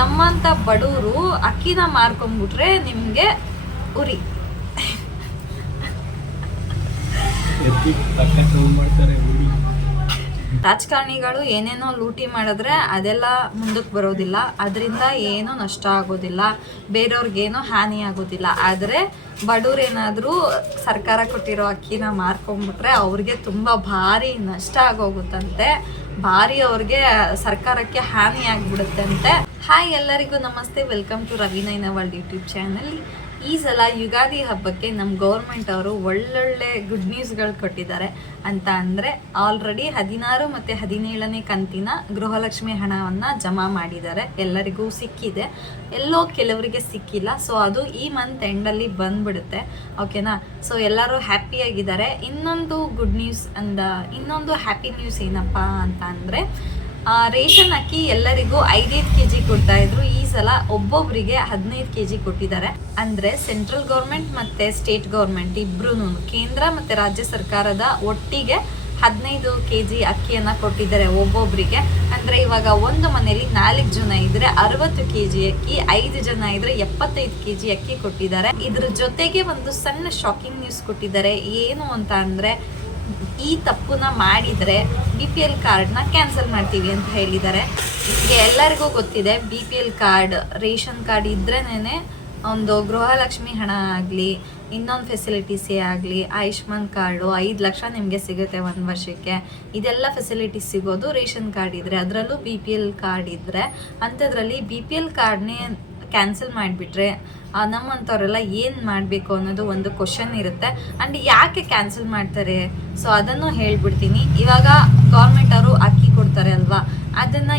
ನಮ್ಮಂತ ಬಡವರು ಅಕ್ಕಿನ ಮಾರ್ಕೊಂಡ್ಬಿಟ್ರೆ ನಿಮ್ಗೆ ಉರಿ. ಮಾಡ್ತಾರೆ ರಾಜಕಾರಣಿಗಳು ಏನೇನೋ ಲೂಟಿ ಮಾಡಿದ್ರೆ ಅದೆಲ್ಲ ಮುಂದಕ್ಕೆ ಬರೋದಿಲ್ಲ. ಅದರಿಂದ ಏನೂ ನಷ್ಟ ಆಗೋದಿಲ್ಲ. ಬೇರೆಯವ್ರಿಗೇನೂ ಹಾನಿ ಆಗೋದಿಲ್ಲ. ಆದರೆ ಬಡವ್ರೇನಾದರೂ ಸರ್ಕಾರ ಕೊಟ್ಟಿರೋ ಅಕ್ಕಿನ ಮಾರ್ಕೊಂಡ್ಬಿಟ್ರೆ ಅವ್ರಿಗೆ ತುಂಬ ಭಾರಿ ನಷ್ಟ ಆಗೋಗುತ್ತಂತೆ. ಭಾರಿ ಅವ್ರಿಗೆ ಸರ್ಕಾರಕ್ಕೆ ಹಾನಿ ಆಗಿಬಿಡುತ್ತೆ ಅಂತೆ ಹಾಯ್ ಎಲ್ಲರಿಗೂ ನಮಸ್ತೆ. ವೆಲ್ಕಮ್ ಟು ರವಿನೈನ ವರ್ಲ್ಡ್ ಯೂಟ್ಯೂಬ್ ಚಾನಲ್. ಈ ಸಲ ಯುಗಾದಿ ಹಬ್ಬಕ್ಕೆ ನಮ್ಮ ಗೌರ್ಮೆಂಟ್ ಅವರು ಒಳ್ಳೊಳ್ಳೆ ಗುಡ್ ನ್ಯೂಸ್ಗಳು ಕೊಟ್ಟಿದ್ದಾರೆ. ಅಂತ ಅಂದರೆ ಆಲ್ರೆಡಿ ಹದಿನಾರು ಮತ್ತು ಹದಿನೇಳನೇ ಕಂತಿನ ಗೃಹಲಕ್ಷ್ಮಿ ಹಣವನ್ನು ಜಮಾ ಮಾಡಿದ್ದಾರೆ. ಎಲ್ಲರಿಗೂ ಸಿಕ್ಕಿದೆ. ಎಲ್ಲೋ ಕೆಲವರಿಗೆ ಸಿಕ್ಕಿಲ್ಲ. ಸೊ ಅದು ಈ ಮಂತ್ ಎಂಡಲ್ಲಿ ಬಂದ್ಬಿಡುತ್ತೆ. ಓಕೆನಾ ಸೊ ಎಲ್ಲರೂ ಹ್ಯಾಪಿಯಾಗಿದ್ದಾರೆ ಇನ್ನೊಂದು ಗುಡ್ ನ್ಯೂಸ್ ಅಂದ, ಇನ್ನೊಂದು ಹ್ಯಾಪಿ ನ್ಯೂಸ್ ಏನಪ್ಪ ಅಂತ ಅಂದರೆ ರೇಷನ್ ಅಕ್ಕಿ ಎಲ್ಲರಿಗೂ ಐದೈದು ಕೆ ಜಿ ಕೊಡ್ತಾ ಇದ್ರು. ಈ ಸಲ ಒಬ್ಬೊಬ್ಬರಿಗೆ ಹದಿನೈದು ಕೆ ಜಿ ಕೊಟ್ಟಿದ್ದಾರೆ. ಅಂದ್ರೆ ಸೆಂಟ್ರಲ್ ಗೌರ್ಮೆಂಟ್ ಮತ್ತೆ ಸ್ಟೇಟ್ ಗೌರ್ಮೆಂಟ್ ಇಬ್ರು ಕೇಂದ್ರ ಮತ್ತೆ ರಾಜ್ಯ ಸರ್ಕಾರದ ಒಟ್ಟಿಗೆ ಹದಿನೈದು ಕೆ ಜಿ ಅಕ್ಕಿಯನ್ನ ಕೊಟ್ಟಿದ್ದಾರೆ ಒಬ್ಬೊಬ್ಬರಿಗೆ ಅಂದ್ರೆ ಇವಾಗ ಒಂದು ಮನೆಯಲ್ಲಿ ನಾಲ್ಕು ಜನ ಇದ್ರೆ ಅರವತ್ತು ಕೆ ಜಿ ಅಕ್ಕಿ, ಐದು ಜನ ಇದ್ರೆ ಎಪ್ಪತ್ತೈದು ಕೆ ಜಿ ಅಕ್ಕಿ ಕೊಟ್ಟಿದ್ದಾರೆ. ಇದ್ರ ಜೊತೆಗೆ ಒಂದು ಸಣ್ಣ ಶಾಕಿಂಗ್ ನ್ಯೂಸ್ ಕೊಟ್ಟಿದ್ದಾರೆ. ಏನು ಅಂತ ಅಂದ್ರೆ ಈ ತಪ್ಪುನ ಮಾಡಿದರೆ ಬಿ ಪಿ ಎಲ್ ಕಾರ್ಡ್ನ ಕ್ಯಾನ್ಸಲ್ ಮಾಡ್ತೀವಿ ಅಂತ ಹೇಳಿದ್ದಾರೆ. ಈಗ ಎಲ್ಲರಿಗೂ ಗೊತ್ತಿದೆ B P L card ration card ಇದ್ರೇನೆ ಒಂದು ಗೃಹಲಕ್ಷ್ಮಿ ಹಣ ಆಗಲಿ, ಇನ್ನೊಂದು ಫೆಸಿಲಿಟೀಸೇ ಆಗಲಿ, ಆಯುಷ್ಮಾನ್ ಕಾರ್ಡು ಐದು ಲಕ್ಷ ನಿಮಗೆ ಸಿಗುತ್ತೆ ಒಂದು ವರ್ಷಕ್ಕೆ. ಇದೆಲ್ಲ ಫೆಸಿಲಿಟೀಸ್ ಸಿಗೋದು ರೇಷನ್ ಕಾರ್ಡ್ ಇದ್ದರೆ ಅದರಲ್ಲೂ ಬಿ ಪಿ ಎಲ್ ಕಾರ್ಡ್ ಇದ್ದರೆ ಅಂಥದ್ರಲ್ಲಿ ಬಿ ಪಿ ಎಲ್ ಕಾರ್ಡ್ನೇ ಕ್ಯಾನ್ಸಲ್ ಮಾಡಿಬಿಟ್ರೆ ನಮ್ಮಂಥವರೆಲ್ಲ ಏನು ಮಾಡಬೇಕು ಅನ್ನೋದು ಒಂದು ಕ್ವಶನ್ ಇರುತ್ತೆ. ಆ್ಯಂಡ್ ಯಾಕೆ ಕ್ಯಾನ್ಸಲ್ ಮಾಡ್ತಾರೆ? ಸೊ ಅದನ್ನು ಹೇಳ್ಬಿಡ್ತೀನಿ. ಇವಾಗ ಗೌರ್ಮೆಂಟ್ ಅವರು ಅಕ್ಕಿ ಕೊಡ್ತಾರೆ ಅಲ್ವಾ? ಅದನ್ನು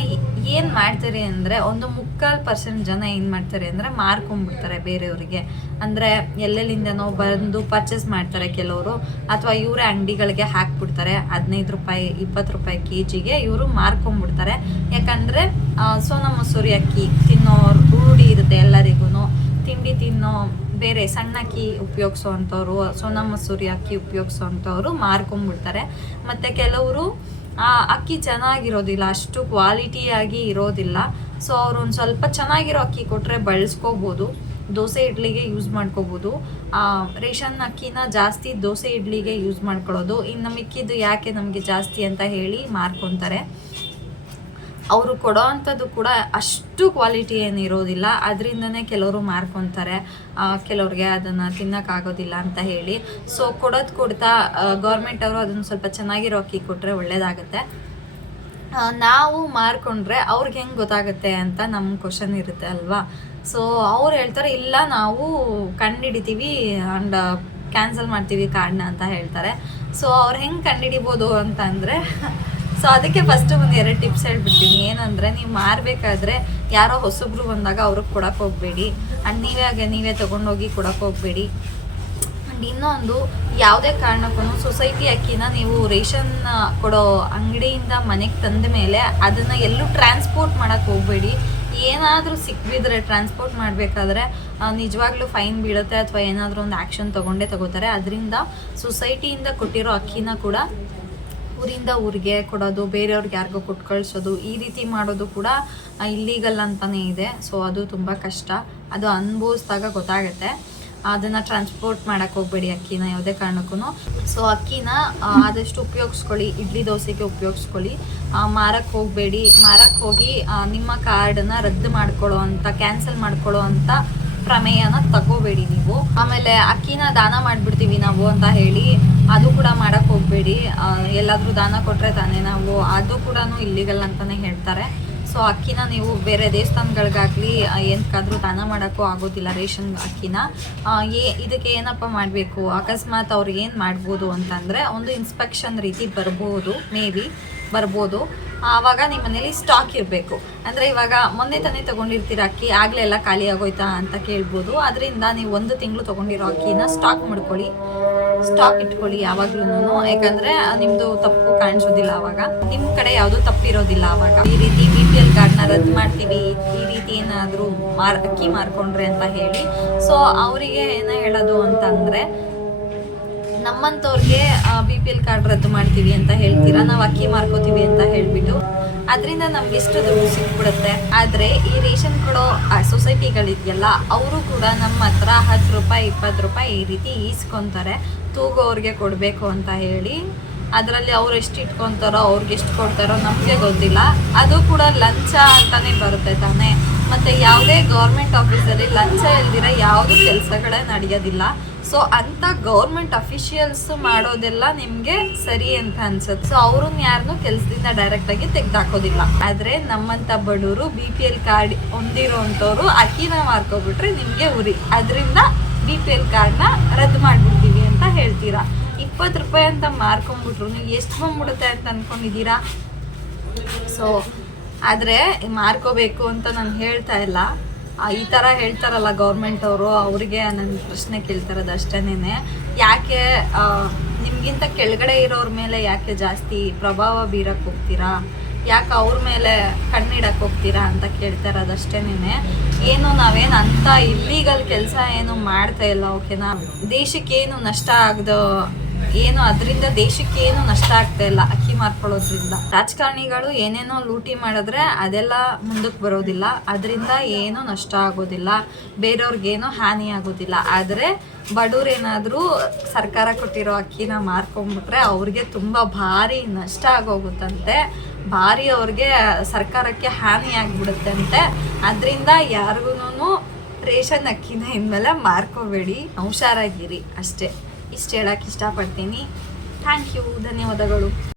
ಏನು ಮಾಡ್ತಾರೆ ಅಂದರೆ, ಒಂದು ಮುಕ್ಕಾಲು ಪರ್ಸೆಂಟ್ ಜನ ಏನು ಮಾಡ್ತಾರೆ ಅಂದರೆ ಮಾರ್ಕೊಂಡ್ಬಿಡ್ತಾರೆ ಬೇರೆಯವರಿಗೆ. ಅಂದರೆ, ಎಲ್ಲೆಲ್ಲಿಂದನೋ ಬಂದು ಪರ್ಚೇಸ್ ಮಾಡ್ತಾರೆ ಕೆಲವರು. ಅಥವಾ ಇವರೇ ಅಂಗಡಿಗಳಿಗೆ ಹಾಕ್ಬಿಡ್ತಾರೆ. ಹದಿನೈದು ರೂಪಾಯಿ, ಇಪ್ಪತ್ತು ರೂಪಾಯಿ ಕೆ ಜಿಗೆ ಇವರು ಮಾರ್ಕೊಂಡ್ಬಿಡ್ತಾರೆ ಯಾಕಂದರೆ ಸೋನಾ ಮಸೂರಿ ಅಕ್ಕಿ ತಿನ್ನೋ ರೂಢಿ ಇರುತ್ತೆ ಎಲ್ಲರಿಗೂ ತಿಂಡಿ ತಿನ್ನೋ ಬೇರೆ ಸಣ್ಣ ಅಕ್ಕಿ ಉಪಯೋಗಿಸೋ ಅಂಥವ್ರು ಸೋನಾ ಮಸೂರಿ ಅಕ್ಕಿ ಉಪಯೋಗಿಸೋ ಅಂಥವ್ರು ಮಾರ್ಕೊಂಡ್ಬಿಡ್ತಾರೆ ಮತ್ತು ಕೆಲವರು, ಆ ಅಕ್ಕಿ ಚೆನ್ನಾಗಿರೋದಿಲ್ಲ, ಅಷ್ಟು ಕ್ವಾಲಿಟಿಯಾಗಿ ಇರೋದಿಲ್ಲ. ಸೊ ಅವರು ಒಂದು ಸ್ವಲ್ಪ ಚೆನ್ನಾಗಿರೋ ಅಕ್ಕಿ ಕೊಟ್ಟರೆ ಬಳಸ್ಕೋಬೋದು. ದೋಸೆ ಇಡ್ಲಿಗೆ ಯೂಸ್ ಮಾಡ್ಕೋಬೋದು. ರೇಷನ್ ಅಕ್ಕಿನ ಜಾಸ್ತಿ ದೋಸೆ ಇಡ್ಲಿಗೆ ಯೂಸ್ ಮಾಡ್ಕೊಳ್ಳೋದು. ಇನ್ನು ಮಿಕ್ಕಿದ್ದು ಯಾಕೆ ನಮಗೆ ಜಾಸ್ತಿ ಅಂತ ಹೇಳಿ ಮಾರ್ಕೊತಾರೆ. ಅವರು ಕೊಡೋ ಅಂಥದ್ದು ಕೂಡ ಅಷ್ಟು ಕ್ವಾಲಿಟಿ ಏನು ಇರೋದಿಲ್ಲ. ಅದರಿಂದನೇ ಕೆಲವರು ಮಾರ್ಕೊತಾರೆ. ಕೆಲವ್ರಿಗೆ ಅದನ್ನು ತಿನ್ನೋಕ್ಕಾಗೋದಿಲ್ಲ ಅಂತ ಹೇಳಿ. ಸೊ ಕೊಡೋದು ಕೊಡ್ತಾ ಗೌರ್ಮೆಂಟ್ ಅವರು ಅದನ್ನು ಸ್ವಲ್ಪ ಚೆನ್ನಾಗಿರೋ ಅಕ್ಕಿ ಕೊಟ್ಟರೆ ಒಳ್ಳೆಯದಾಗುತ್ತೆ ನಾವು ಮಾರ್ಕೊಂಡ್ರೆ ಅವ್ರಿಗೆ ಹೆಂಗೆ ಗೊತ್ತಾಗುತ್ತೆ ಅಂತ ನಮ್ಮ ಕ್ವಶನ್ ಇರುತ್ತೆ ಅಲ್ವಾ? ಸೊ ಅವ್ರು ಹೇಳ್ತಾರೆ, ಇಲ್ಲ, ನಾವು ಕಂಡಿಡಿತೀವಿ ಆ್ಯಂಡ್ ಕ್ಯಾನ್ಸಲ್ ಮಾಡ್ತೀವಿ ಕಾರ್ಡ್ನ ಅಂತ ಹೇಳ್ತಾರೆ. ಸೊ ಅವ್ರು ಹೆಂಗೆ ಕಂಡಿಡಿಬೋದು ಅಂತ ಅಂದರೆ ಸೊ ಅದಕ್ಕೆ ಫಸ್ಟ್ ಒಂದು ಎರಡು ಟಿಪ್ಸ್ ಹೇಳ್ಬಿಡ್ತೀನಿ. ಏನಂದರೆ, ನೀವು ಮಾರಬೇಕಾದ್ರೆ ಯಾರೋ ಹೊಸಬ್ರು ಬಂದಾಗ ಅವ್ರಿಗೆ ಕೊಡಕ್ ಹೋಗಬೇಡಿ. ಆ್ಯಂಡ್ ನೀವೇ ಹಾಗೆ, ನೀವೇ ತಗೊಂಡೋಗಿ ಕೊಡಕ್ ಹೋಗಬೇಡಿ. ಆ್ಯಂಡ್ ಇನ್ನೊಂದು, ಯಾವುದೇ ಕಾರಣಕ್ಕೂ ಸೊಸೈಟಿ ಅಕ್ಕಿನ ನೀವು ರೇಷನ್ ಕೊಡೋ ಅಂಗಡಿಯಿಂದ ಮನೆಗೆ ತಂದ ಮೇಲೆ ಅದನ್ನು ಎಲ್ಲೂ ಟ್ರಾನ್ಸ್ಪೋರ್ಟ್ ಮಾಡೋಕ್ಕೆ ಹೋಗಬೇಡಿ. ಏನಾದರೂ ಸಿಕ್ಬಿದ್ರೆ ಟ್ರಾನ್ಸ್ಪೋರ್ಟ್ ಮಾಡಬೇಕಾದ್ರೆ ನಿಜವಾಗ್ಲೂ ಫೈನ್ ಬೀಳುತ್ತೆ ಅಥವಾ ಏನಾದರೂ ಒಂದು ಆ್ಯಕ್ಷನ್ ತಗೊಂಡೇ ತಗೋತಾರೆ. ಅದರಿಂದ ಸೊಸೈಟಿಯಿಂದ ಕೊಟ್ಟಿರೋ ಅಕ್ಕಿನ ಕೂಡ ಊರಿಂದ ಊರಿಗೆ ಕೊಡೋದು, ಬೇರೆಯವ್ರಿಗೆ ಯಾರಿಗೋ ಕೊಟ್ಟು ಕಳಿಸೋದು, ಈ ರೀತಿ ಮಾಡೋದು ಕೂಡ ಇಲ್ಲೀಗಲ್ ಅಂತಲೇ ಇದೆ. ಸೊ ಅದು ತುಂಬ ಕಷ್ಟ. ಅದು ಅನುಭವಿಸಿದಾಗ ಗೊತ್ತಾಗುತ್ತೆ. ಅದನ್ನು ಟ್ರಾನ್ಸ್ಪೋರ್ಟ್ ಮಾಡೋಕ್ಕೆ ಹೋಗಬೇಡಿ ಅಕ್ಕಿನ ಯಾವುದೇ ಕಾರಣಕ್ಕೂ ಸೊ ಅಕ್ಕಿನ ಆದಷ್ಟು ಉಪಯೋಗಿಸ್ಕೊಳ್ಳಿ. ಇಡ್ಲಿ ದೋಸೆಗೆ ಉಪಯೋಗಿಸ್ಕೊಳ್ಳಿ. ಮಾರಕ್ಕೆ ಹೋಗಬೇಡಿ. ಮಾರಕ್ಕೆ ಹೋಗಿ ನಿಮ್ಮ ಕಾರ್ಡನ್ನು ರದ್ದು ಮಾಡ್ಕೊಳ್ಳೋ ಅಂತ, ಕ್ಯಾನ್ಸಲ್ ಮಾಡ್ಕೊಳ್ಳೋ ಅಂತ ಪ್ರಮೇಯನ ತಗೋಬೇಡಿ ನೀವು. ಆಮೇಲೆ ಅಕ್ಕಿನ ದಾನ ಮಾಡಿಬಿಡ್ತೀವಿ ನಾವು ಅಂತ ಹೇಳಿ ಅದು ಕೂಡ ಮಾಡಕ್ಕೆ ಹೋಗಬೇಡಿ. ಎಲ್ಲಾದರೂ ದಾನ ಕೊಟ್ಟರೆ ತಾನೇ ನಾವು, ಅದು ಕೂಡ ಇಲ್ಲಿಗಲ್ ಅಂತಲೇ ಹೇಳ್ತಾರೆ. ಸೊ ಅಕ್ಕಿನ ನೀವು ಬೇರೆ ದೇವಸ್ಥಾನಗಳಿಗಾಗಲಿ ಏನಕ್ಕಾದ್ರೂ ದಾನ ಮಾಡೋಕ್ಕೂ ಆಗೋದಿಲ್ಲ ರೇಷನ್ ಅಕ್ಕಿನ. ಏ, ಇದಕ್ಕೆ ಏನಪ್ಪ ಮಾಡಬೇಕು? ಅಕಸ್ಮಾತ್ ಅವ್ರು ಏನು ಮಾಡ್ಬೋದು ಅಂತಂದರೆ, ಒಂದು ಇನ್ಸ್ಪೆಕ್ಷನ್ ರೀತಿ ಬರ್ಬೋದು ಮೇ ಬಿ ಬರ್ಬೋದು. ಆವಾಗ ನಿಮ್ಮ ಮನೇಲಿ ಸ್ಟಾಕ್ ಇರಬೇಕು. ಅಂದರೆ ಇವಾಗ ಮೊನ್ನೆ ತಾನೇ ತೊಗೊಂಡಿರ್ತೀರ ಅಕ್ಕಿ, ಆಗಲೇ ಎಲ್ಲ ಖಾಲಿ ಆಗೋಯ್ತಾ ಅಂತ ಕೇಳ್ಬೋದು. ಅದರಿಂದ ನೀವು ಒಂದು ತಿಂಗಳು ತೊಗೊಂಡಿರೋ ಅಕ್ಕಿನ ಸ್ಟಾಕ್ ಮಾಡ್ಕೊಳ್ಳಿ. ಸ್ಟಾಕ್ ಇಟ್ಕೊಳ್ಳಿ ಯಾವಾಗ್ಲೂ ಯಾಕಂದ್ರೆ ನಿಮ್ದು ತಪ್ಪು ಕಾಣಿಸೋದಿಲ್ಲ ಅವಾಗ. ನಿಮ್ ಕಡೆ ಯಾವ್ದು ತಪ್ಪಿರೋದಿಲ್ಲ ಅವಾಗ. ಈ ರೀತಿ ಬಿ ಪಿ ಎಲ್ ಕಾರ್ಡ್ನ ರದ್ದು ಮಾಡ್ತೀವಿ. ಈ ರೀತಿ ಏನಾದರೂ ಮಾರ್, ಅಕ್ಕಿ ಮಾರ್ಕೊಂಡ್ರೆ ಅಂತ ಹೇಳಿ. ಸೊ ಅವರಿಗೆ ಏನ ಹೇಳೋದು ಅಂತಂದ್ರೆ, ನಮ್ಮಂತವ್ರಿಗೆ ಬಿ ಪಿ ಎಲ್ ಕಾರ್ಡ್ ರದ್ದು ಮಾಡ್ತೀವಿ ಅಂತ ಹೇಳ್ತೀರಾ? ನಾವು ಅಕ್ಕಿ ಮಾರ್ಕೋತೀವಿ ಅಂತ ಹೇಳ್ಬಿಟ್ಟು. ಅದರಿಂದ ನಮ್ಗೆ ಎಷ್ಟು ದುಡ್ಡು ಸಿಕ್ಬಿಡುತ್ತೆ. ಆದರೆ, ಈ ರೇಷನ್ ಕೊಡೋ ಸೊಸೈಟಿಗಳಿದೆಯಲ್ಲ ಅವರು ಕೂಡ ನಮ್ಮ ಹತ್ರ ಹತ್ತು ರೂಪಾಯಿ, ಇಪ್ಪತ್ತು ರೂಪಾಯಿ ಈ ರೀತಿ ಈಸ್ಕೊಂತಾರೆ. ತೂಗೋರ್ಗೆ ಕೊಡಬೇಕು ಅಂತ ಹೇಳಿ, ಅದರಲ್ಲಿ ಅವ್ರು ಎಷ್ಟು ಇಟ್ಕೊತಾರೋ, ಅವ್ರಿಗೆ ಎಷ್ಟು ಕೊಡ್ತಾರೋ ನಮಗೆ ಗೊತ್ತಿಲ್ಲ. ಅದು ಕೂಡ ಲಂಚ ಅಂತಲೇ ಬರುತ್ತೆ ತಾನೇ. ಮತ್ತು ಯಾವುದೇ ಗೌರ್ಮೆಂಟ್ ಆಫೀಸಲ್ಲಿ ಲಂಚ ಇಲ್ದಿರ ಯಾವುದು ಕೆಲಸಗಳೇ ನಡೆಯೋದಿಲ್ಲ. ಸೊ ಅಂಥ ಗೌರ್ಮೆಂಟ್ ಅಫಿಷಿಯಲ್ಸ್ ಮಾಡೋದೆಲ್ಲ ನಿಮಗೆ ಸರಿ ಅಂತ ಅನ್ಸುತ್ತೆ. ಸೊ ಅವ್ರನ್ನ ಯಾರನ್ನೂ ಕೆಲಸದಿಂದ ಡೈರೆಕ್ಟಾಗಿ ತೆಗೆದಾಕೋದಿಲ್ಲ. ಆದರೆ ನಮ್ಮಂಥ ಬಡವರು ಬಿ ಪಿ ಎಲ್ ಕಾರ್ಡ್ ಹೊಂದಿರೋಂಥವ್ರು ಅಕ್ಕಿನ ಮಾರ್ಕೊಬಿಟ್ರೆ ನಿಮಗೆ ಉರಿ. ಅದರಿಂದ ಬಿ ಪಿ ಎಲ್ ಕಾರ್ಡ್ನ ರದ್ದು ಅಂತ ಹೇಳ್ತೀರಾ? ಇಪ್ಪತ್ತು ರೂಪಾಯಿ ಅಂತ ಮಾರ್ಕೊಂಡ್ಬಿಟ್ರು. ನೀವು ಎಷ್ಟು ಬಂದ್ಬಿಡುತ್ತೆ ಅಂತ ಅನ್ಕೊಂಡಿದ್ದೀರಾ? ಸೊ ಆದರೆ ಮಾರ್ಕೋಬೇಕು ಅಂತ ನಾನು ಹೇಳ್ತಾ ಇಲ್ಲ. ಈ ಥರ ಹೇಳ್ತಾರಲ್ಲ ಗೌರ್ಮೆಂಟ್ ಅವರು, ಅವರಿಗೆ ನನ್ನ ಪ್ರಶ್ನೆ ಕೇಳ್ತಾರದು ಅಷ್ಟೇನೆ ಯಾಕೆ ನಿಮಗಿಂತ ಕೆಳಗಡೆ ಇರೋರ ಮೇಲೆ ಯಾಕೆ ಜಾಸ್ತಿ ಪ್ರಭಾವ ಬೀರಕ್ಕೆ ಹೋಗ್ತೀರಾ? ಯಾಕೆ ಅವ್ರ ಮೇಲೆ ಕಣ್ಣಿಡಕ್ಕೆ ಹೋಗ್ತೀರಾ ಅಂತ ಕೇಳ್ತಾರದು ಇರೋದಷ್ಟೇನೆ ಏನು ನಾವೇನು ಅಂತ ಇಲ್ಲೀಗಲ್ ಕೆಲಸ ಏನು ಮಾಡ್ತಾ ಇಲ್ಲ ಓಕೆನಾ ದೇಶಕ್ಕೇನು ನಷ್ಟ ಆಗದೋ ಏನು, ಅದರಿಂದ ದೇಶಕ್ಕೆ ಏನು ನಷ್ಟ ಆಗ್ತಾ ಇಲ್ಲ, ಅಕ್ಕಿ ಮಾರ್ಕೊಳ್ಳೋದ್ರಿಂದ. ರಾಜಕಾರಣಿಗಳು ಏನೇನೋ ಲೂಟಿ ಮಾಡಿದ್ರೆ ಅದೆಲ್ಲ ಮುಂದಕ್ಕೆ ಬರೋದಿಲ್ಲ. ಅದರಿಂದ ಏನೂ ನಷ್ಟ ಆಗೋದಿಲ್ಲ. ಬೇರೆಯವ್ರಿಗೇನೋ ಹಾನಿ ಆಗೋದಿಲ್ಲ. ಆದರೆ ಬಡವ್ರೇನಾದರೂ ಸರ್ಕಾರ ಕೊಟ್ಟಿರೋ ಅಕ್ಕಿನ ಮಾರ್ಕೊಂಡ್ಬಿಟ್ರೆ ಅವ್ರಿಗೆ ತುಂಬ ಭಾರಿ ನಷ್ಟ ಆಗೋಗುತ್ತಂತೆ. ಭಾರಿ ಅವ್ರಿಗೆ ಸರ್ಕಾರಕ್ಕೆ ಹಾನಿ ಆಗಿಬಿಡುತ್ತಂತೆ. ಅದರಿಂದ ಯಾರಿಗೂ ರೇಷನ್ ಅಕ್ಕಿನ ಇನ್ಮೇಲೆ ಮಾರ್ಕೋಬೇಡಿ. ಹುಷಾರಾಗಿರಿ ಅಷ್ಟೇ. ಇಷ್ಟು ಹೇಳಕ್ಕೆ ಇಷ್ಟಪಡ್ತೀನಿ. ಥ್ಯಾಂಕ್ ಯು ಧನ್ಯವಾದಗಳು.